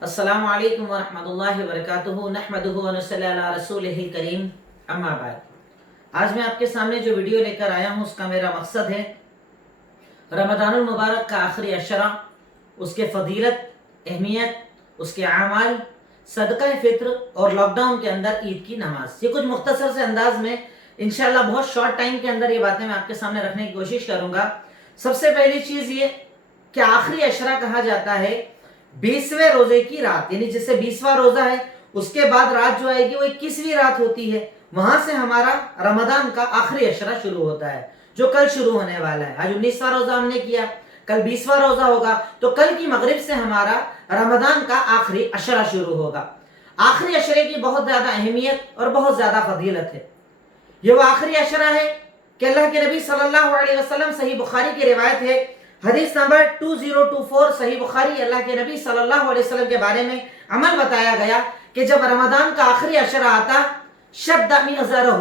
السلام علیکم ورحمۃ اللہ وبرکاتہ نحمدہ ونصلی علی رسولہ الکریم اما بعد۔ آج میں آپ کے سامنے جو ویڈیو لے کر آیا ہوں اس کا میرا مقصد ہے رمضان المبارک کا آخری عشرہ، اس کے فضیلت، اہمیت، اس کے اعمال، صدقہ فطر اور لاک ڈاؤن کے اندر عید کی نماز۔ یہ کچھ مختصر سے انداز میں انشاءاللہ بہت شارٹ ٹائم کے اندر یہ باتیں میں آپ کے سامنے رکھنے کی کوشش کروں گا۔ سب سے پہلی چیز یہ کہ آخری عشرہ کہا جاتا ہے 20ویں روزے کی رات، یعنی جس سے 20واں روزہ ہے اس کے بعد رات جو آئے گی وہ 21ویں رات ہوتی ہے، وہاں سے ہمارا رمضان کا آخری عشرہ شروع ہوتا ہے جو کل شروع ہونے والا ہے۔ آج 19واں روزہ ہم نے کیا، کل 20واں روزہ ہوگا، تو کل کی مغرب سے ہمارا رمضان کا آخری عشرہ شروع ہوگا۔ آخری عشرے کی بہت زیادہ اہمیت اور بہت زیادہ فضیلت ہے۔ یہ وہ آخری عشرہ ہے کہ اللہ کے نبی صلی اللہ علیہ وسلم، صحیح بخاری کی روایت ہے، حدیث نمبر 2024 صحیح بخاری، اللہ کے نبی صلی اللہ علیہ وسلم کے بارے میں عمل بتایا گیا کہ جب رمضان کا آخری عشرہ آتا شد مئزرہ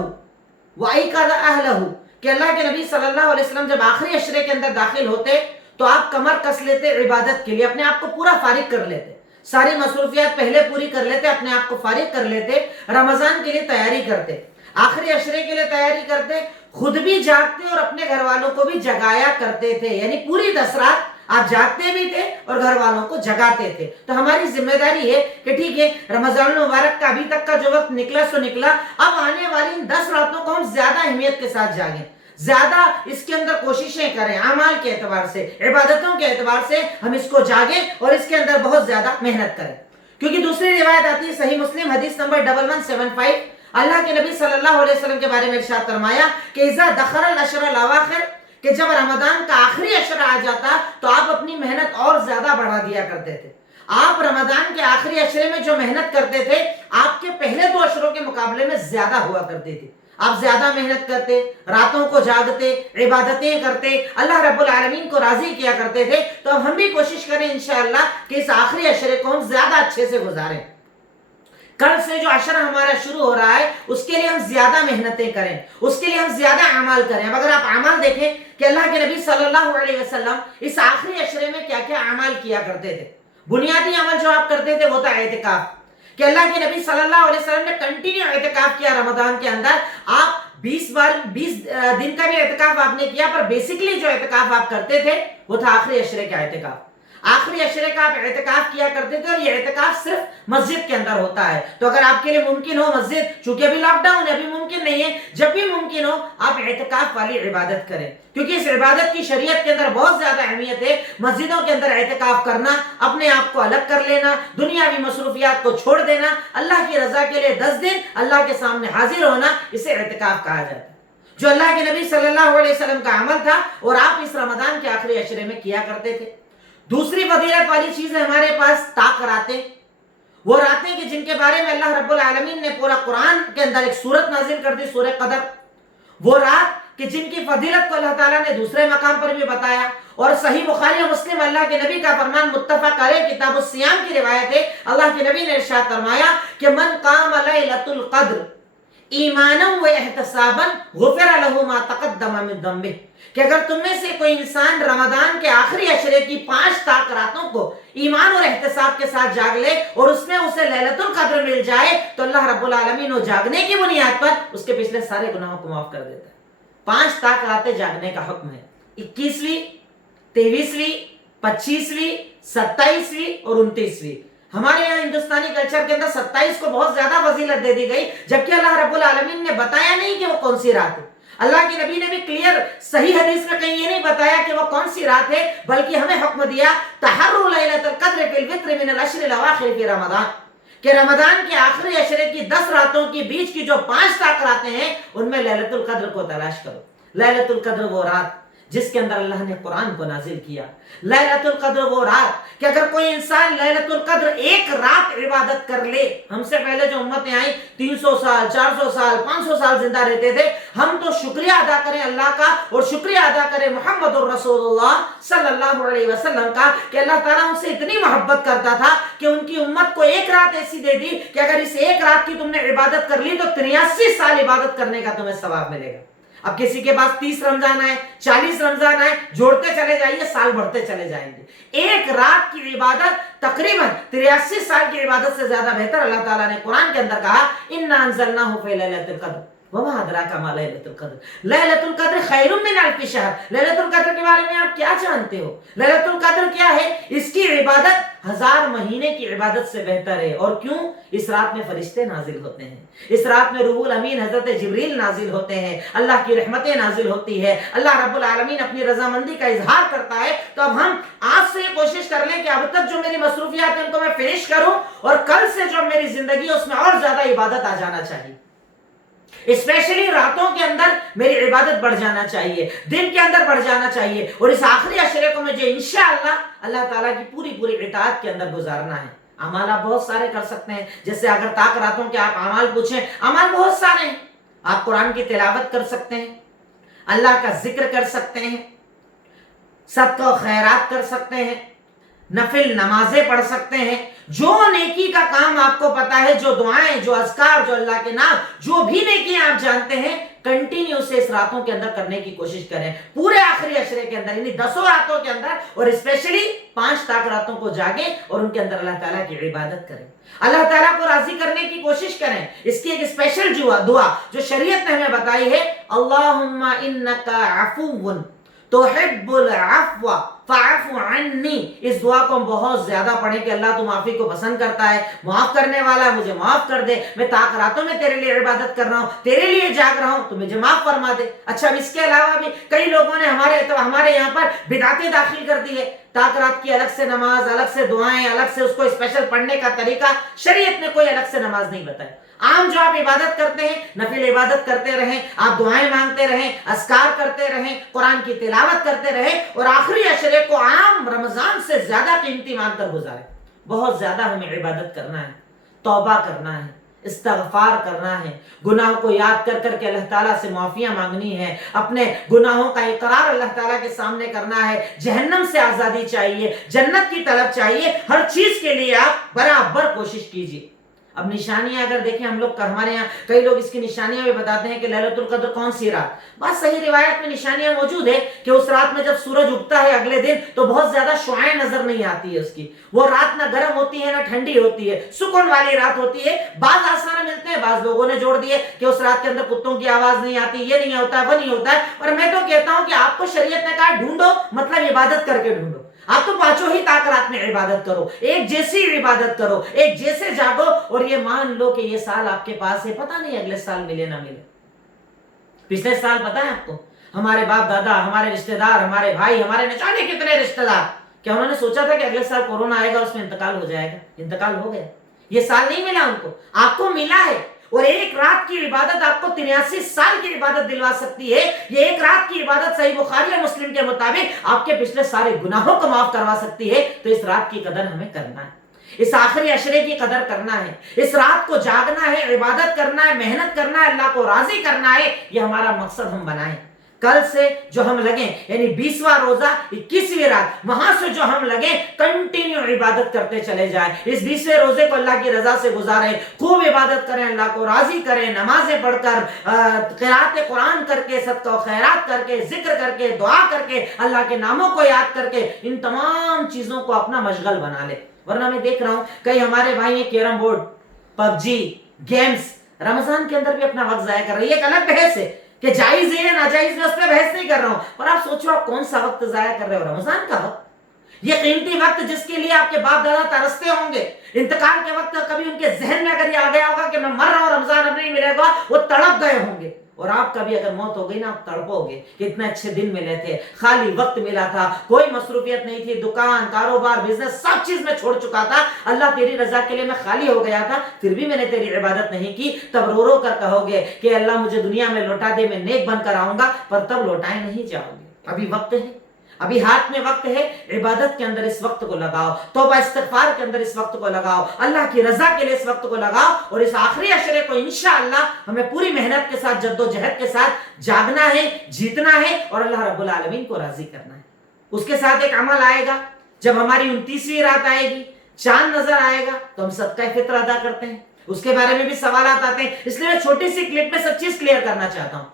وایقظ اہلہ، کہ اللہ کے نبی صلی اللہ علیہ وسلم جب آخری عشرے کے اندر داخل ہوتے تو آپ کمر کس لیتے، عبادت کے لیے اپنے آپ کو پورا فارغ کر لیتے، ساری مصروفیات پہلے پوری کر لیتے، اپنے آپ کو فارغ کر لیتے، رمضان کے لیے تیاری کرتے، آخری عشرے کے لیے تیاری کرتے، خود بھی جاگتے اور اپنے گھر والوں کو بھی جگایا کرتے تھے، یعنی پوری 10 رات آپ جاگتے بھی تھے اور گھر والوں کو جگاتے تھے۔ تو ہماری ذمہ داری ہے کہ ٹھیک ہے، رمضان المبارک کا ابھی تک کا جو وقت نکلا سو نکلا، اب آنے والی ان 10 راتوں کو ہم زیادہ اہمیت کے ساتھ جاگیں، زیادہ اس کے اندر کوششیں کریں، اعمال کے اعتبار سے، عبادتوں کے اعتبار سے ہم اس کو جاگیں اور اس کے اندر بہت زیادہ محنت کریں۔ کیونکہ دوسری روایت آتی ہے صحیح مسلم حدیث نمبر 1175، اللہ کے نبی صلی اللہ علیہ وسلم کے بارے میں ارشاد فرمایا کہ اذا دخل العشر الاواخر، کہ جب رمضان کا آخری عشرہ آ جاتا تو آپ اپنی محنت اور زیادہ بڑھا دیا کرتے تھے۔ آپ رمضان کے آخری عشرے میں جو محنت کرتے تھے آپ کے پہلے 2 عشروں کے مقابلے میں زیادہ ہوا کرتے تھے۔ آپ زیادہ محنت کرتے، راتوں کو جاگتے، عبادتیں کرتے، اللہ رب العالمین کو راضی کیا کرتے تھے۔ تو اب ہم بھی کوشش کریں انشاءاللہ کہ اس آخری عشرے کو ہم زیادہ اچھے سے گزاریں۔ کل سے جو عشرہ ہمارا شروع ہو رہا ہے اس کے لیے ہم زیادہ محنتیں کریں، اس کے لیے ہم زیادہ اعمال کریں۔ اب اگر آپ اعمال دیکھیں کہ اللہ کے نبی صلی اللہ علیہ وسلم اس آخری عشرے میں کیا کیا اعمال کیا کرتے تھے۔ بنیادی عمل جو آپ کرتے تھے وہ تھا اعتکاف، کہ اللہ کے نبی صلی اللہ علیہ وسلم نے کنٹینیو اعتکاف کیا رمضان کے اندر۔ آپ 20 دن کا بھی اعتکاف آپ نے کیا، پر بیسیکلی جو اعتکاف آپ کرتے تھے وہ تھا آخری عشرے کا اعتکاف۔ آخری عشرے کا آپ اعتکاف کیا کرتے تھے، اور یہ اعتکاف صرف مسجد کے اندر ہوتا ہے۔ تو اگر آپ کے لیے ممکن ہو مسجد، چونکہ ابھی لاک ڈاؤن ہے، ابھی ممکن نہیں ہے، جب بھی ممکن ہو آپ اعتکاف والی عبادت کریں، کیونکہ اس عبادت کی شریعت کے اندر بہت زیادہ اہمیت ہے۔ مسجدوں کے اندر اعتکاف کرنا، اپنے آپ کو الگ کر لینا، دنیاوی مصروفیات کو چھوڑ دینا، اللہ کی رضا کے لیے 10 دن اللہ کے سامنے حاضر ہونا، اسے اعتکاف کہا جاتا ہے، جو اللہ کے نبی صلی اللہ علیہ وسلم کا عمل تھا اور آپ اس رمضان کے آخری عشرے میں کیا کرتے تھے۔ دوسری فضیلت والی چیز ہے ہمارے پاس طاق راتیں، وہ راتیں کہ جن کے بارے میں اللہ رب العالمین نے پورا قرآن کے اندر ایک سورت نازل کر دی، سورہ قدر۔ وہ رات کہ جن کی فضیلت کو اللہ تعالیٰ نے دوسرے مقام پر بھی بتایا، اور صحیح بخاری و مسلم اللہ کے نبی کا فرمان متفق علیہ کتاب الصیام کی روایت ہے، اللہ کے نبی نے ارشاد فرمایا کہ من قام لیلۃ القدر ایمانا و احتسابا غفر له ما تقدم من ذنبه، کہ اگر تم میں سے کوئی انسان رمضان کے آخری عشرے کی 5 طاق راتوں کو ایمان اور احتساب کے ساتھ جاگ لے اور اس میں اسے لیلۃ القدر مل جائے تو اللہ رب العالمین وہ جاگنے کی بنیاد پر اس کے پچھلے سارے گناہوں کو معاف کر دیتا ہے۔ 5 طاق راتیں جاگنے کا حکم ہے، 21ویں، 23ویں، 25ویں، 27ویں اور 29ویں۔ ہمارے یہاں ہندوستانی کلچر کے اندر 27 کو بہت زیادہ فضیلت دے دی گئی، جبکہ اللہ رب العالمین نے بتایا نہیں کہ وہ کون سی رات ہے۔ اللہ کے نبی نے بھی کلیئر صحیح حدیث میں کہیں یہ نہیں بتایا کہ وہ کون سی رات ہے، بلکہ ہمیں حکم دیا تحروا لیلۃ القدر فی الوتر من العشر الاواخر فی رمضان، کہ رمضان کے آخری عشرے کی 10 راتوں کے بیچ کی جو 5 طاق راتیں ہیں ان میں لیلۃ القدر کو تلاش کرو۔ لیلۃ القدر وہ رات جس کے اندر اللہ نے قرآن کو نازل کیا، لیلۃ القدر وہ رات کہ اگر کوئی انسان لیلۃ القدر ایک رات عبادت کر لے، ہم سے پہلے جو امتیں آئیں 300 سال 400 سال 500 سال زندہ رہتے تھے، ہم تو شکریہ ادا کریں اللہ کا اور شکریہ ادا کریں محمد الرسول اللہ صلی اللہ علیہ وسلم کا کہ اللہ تعالیٰ ان سے اتنی محبت کرتا تھا کہ ان کی امت کو ایک رات ایسی دے دی کہ اگر اس ایک رات کی تم نے عبادت کر لی تو 83 سال عبادت کرنے کا تمہیں ثواب ملے گا۔ اب کسی کے پاس 30 رمضان آئے 40 رمضان آئے جوڑتے چلے جائیے سال بڑھتے چلے جائیں گے۔ ایک رات کی عبادت تقریباً 83 سال کی عبادت سے زیادہ بہتر اللہ تعالیٰ نے قرآن کے اندر کہا اِنَّا أَنزَلْنَاهُ فِي لَيْلَةِ الْقَدْرِ وَمَا أَدْرَاكَ مَا لَيْلَةُ الْقَدْرِ لَيْلَةُ الْقَدْرِ خَيْرٌ مِّنْ أَلْفِ شَهْرٍ۔ لَيْلَةُ الْقَدْر کے بارے میں آپ کیا جانتے ہو؟ لَيْلَةُ الْقَدْر کیا ہے؟ اس کی عبادت 1000 مہینے کی عبادت سے بہتر ہے۔ اور کیوں؟ اس رات میں فرشتے نازل ہوتے ہیں، اس رات میں روح الامین حضرت جبریل نازل ہوتے ہیں، اللہ کی رحمتیں نازل ہوتی ہے، اللہ رب العالمین اپنی رضامندی کا اظہار کرتا ہے۔ تو اب ہم آج سے یہ کوشش کر لیں کہ اب تک جو میری مصروفیات ہیں ان کو میں فنش کروں، اور کل سے جو میری زندگی ہے اس میں اور زیادہ عبادت آ جانا چاہیے، اسپیشلی راتوں کے اندر میری عبادت بڑھ جانا چاہیے، دن کے اندر بڑھ جانا چاہیے، اور اس آخری عشرے کو مجھے انشاءاللہ اللہ تعالیٰ کی پوری اطاعت کے اندر گزارنا ہے۔ اعمال آپ بہت سارے کر سکتے ہیں، جیسے اگر طاق راتوں کے آپ اعمال پوچھیں، اعمال بہت سارے ہیں۔ آپ قرآن کی تلاوت کر سکتے ہیں، اللہ کا ذکر کر سکتے ہیں، صدقہ و خیرات کر سکتے ہیں، نفل نمازیں پڑھ سکتے ہیں، جو نیکی کا کام آپ کو پتا ہے، جو دعائیں، جو اذکار، جو اللہ کے نام، جو بھی نیکی آپ جانتے ہیں، کنٹینیو سے اس راتوں کے اندر کرنے کی کوشش کریں، پورے آخری عشرے کے اندر، یعنی 10 راتوں کے اندر، اور اسپیشلی 5 طاق راتوں کو جاگیں اور ان کے اندر اللہ تعالیٰ کی عبادت کریں، اللہ تعالیٰ کو راضی کرنے کی کوشش کریں۔ اس کی ایک اسپیشل دعا جو شریعت نے ہمیں بتائی ہے، اللہم انکا عفو تحب العفو فاعف عنی، اس دعا کو ہم بہت زیادہ پڑھیں کہ اللہ تو معافی کو پسند کرتا ہے، معاف کرنے والا ہے، مجھے معاف کر دے، میں طاق راتوں میں تیرے لیے عبادت کر رہا ہوں، تیرے لیے جاگ رہا ہوں، تو مجھے معاف فرما دے۔ اچھا، اب اس کے علاوہ بھی کئی لوگوں نے ہمارے یہاں پر بدعتیں داخل کر دی ہے، طاق رات کی الگ سے نماز، الگ سے دعائیں، الگ سے اس کو اسپیشل پڑھنے کا طریقہ، شریعت نے کوئی الگ سے نماز نہیں بتائی۔ عام جو آپ عبادت کرتے ہیں، نفل عبادت کرتے رہیں، آپ دعائیں مانگتے رہیں، اذکار کرتے رہیں، قرآن کی تلاوت کرتے رہیں، اور آخری عشرے کو عام رمضان سے زیادہ قیمتی مان کر گزاریں۔ بہت زیادہ ہمیں عبادت کرنا ہے، توبہ کرنا ہے، استغفار کرنا ہے، گناہوں کو یاد کر کر کے اللہ تعالیٰ سے معافیاں مانگنی ہے، اپنے گناہوں کا اقرار اللہ تعالیٰ کے سامنے کرنا ہے، جہنم سے آزادی چاہیے، جنت کی طلب چاہیے، ہر چیز کے لیے آپ برابر کوشش کیجیے۔ اب نشانیاں اگر دیکھیں ہم لوگ، ہمارے یہاں کئی لوگ اس کی نشانیاں بھی بتاتے ہیں کہ لیلۃ القدر کون سی رات، بات صحیح روایت میں نشانیاں موجود ہے کہ اس رات میں جب سورج اگتا ہے اگلے دن تو بہت زیادہ شعاعیں نظر نہیں آتی ہے اس کی، وہ رات نہ گرم ہوتی ہے نہ ٹھنڈی ہوتی ہے، سکون والی رات ہوتی ہے۔ بعض آثار ملتے ہیں، بعض لوگوں نے جوڑ دیے کہ اس رات کے اندر کتوں کی آواز نہیں آتی، یہ نہیں ہوتا ہے، وہ نہیں ہوتا ہے، اور میں تو کہتا ہوں کہ آپ کو شریعت نے کہا ڈھونڈو، مطلب عبادت کر کے ڈھونڈو، آپ تو 5 ہی طاق رات میں عبادت کرو، ایک جیسی عبادت کرو، ایک جیسے جاگو، اور یہ مان لو کہ یہ سال آپ کے پاس ہے، پتہ نہیں اگلے سال ملے نہ ملے۔ پچھلے سال پتہ ہے آپ کو، ہمارے باپ دادا، ہمارے رشتہ دار، ہمارے بھائی، ہمارے نہ جانے کتنے رشتہ دار، کیا انہوں نے سوچا تھا کہ اگلے سال کورونا آئے گا اور اس میں انتقال ہو جائے گا؟ انتقال ہو گیا۔ یہ سال نہیں ملا ان کو، آپ کو ملا ہے، اور ایک رات کی عبادت آپ کو 83 سال کی عبادت دلوا سکتی ہے۔ یہ ایک رات کی عبادت صحیح بخاری اور مسلم کے مطابق آپ کے پچھلے سارے گناہوں کو معاف کروا سکتی ہے۔ تو اس رات کی قدر ہمیں کرنا ہے، اس آخری عشرے کی قدر کرنا ہے، اس رات کو جاگنا ہے، عبادت کرنا ہے، محنت کرنا ہے، اللہ کو راضی کرنا ہے، یہ ہمارا مقصد ہم بنائیں۔ کل سے جو ہم لگیں، یعنی 20واں روزہ 21ویں رات، وہاں سے جو ہم لگیں کنٹینیو عبادت کرتے چلے جائیں، اس 20ویں روزے کو اللہ کی رضا سے گزاریں، خوب عبادت کریں، اللہ کو راضی کریں، نمازیں پڑھ کر، قرات قرآن کر کے، صدقہ و خیرات کر کے، ذکر کر کے، دعا کر کے، اللہ کے ناموں کو یاد کر کے، ان تمام چیزوں کو اپنا مشغل بنا لے۔ ورنہ میں دیکھ رہا ہوں کئی ہمارے بھائی ہیں کیرم بورڈ، پب جی، گیمز، رمضان کے اندر بھی اپنا وقت ضائع کر رہے ہیں۔ یہ ایک الگ بحث ہے کہ جائز ہے یا ناجائز، میں اس پہ بحث نہیں کر رہا ہوں، پر آپ سوچو آپ کون سا وقت ضائع کر رہے ہو؟ رمضان کا وقت، یہ قیمتی وقت جس کے لیے آپ کے باپ دادا ترستے ہوں گے، انتقال کے وقت کبھی ان کے ذہن میں اگر یہ آ گیا ہوگا کہ میں مر رہا ہوں، رمضان اب نہیں ملے گا، وہ تڑپ گئے ہوں گے۔ اور آپ کا بھی اگر موت ہو گئی نا، آپ تڑپو گے کہ اتنے اچھے دن ملے تھے، خالی وقت ملا تھا، کوئی مصروفیت نہیں تھی، دکان، کاروبار، بزنس، سب چیز میں چھوڑ چکا تھا، اللہ تیری رضا کے لیے میں خالی ہو گیا تھا، پھر بھی میں نے تیری عبادت نہیں کی۔ تب رو رو کر کہو گے کہ اللہ مجھے دنیا میں لوٹا دے، میں نیک بن کر آؤں گا، پر تب لوٹائے نہیں جاؤ گے۔ ابھی وقت ہے، ابھی ہاتھ میں وقت ہے، عبادت کے اندر اس وقت کو لگاؤ، توبہ استغفار کے اندر اس وقت کو لگاؤ، اللہ کی رضا کے لیے اس وقت کو لگاؤ، اور اس آخری عشرے کو انشاءاللہ ہمیں پوری محنت کے ساتھ، جد و جہد کے ساتھ جاگنا ہے، جیتنا ہے، اور اللہ رب العالمین کو راضی کرنا ہے۔ اس کے ساتھ ایک عمل آئے گا، جب ہماری 29ویں رات آئے گی، چاند نظر آئے گا، تو ہم صدقہ فطر ادا کرتے ہیں، اس کے بارے میں بھی سوالات آتے ہیں، اس لیے میں چھوٹی سی کلپ میں سب چیز کلیئر کرنا چاہتا ہوں۔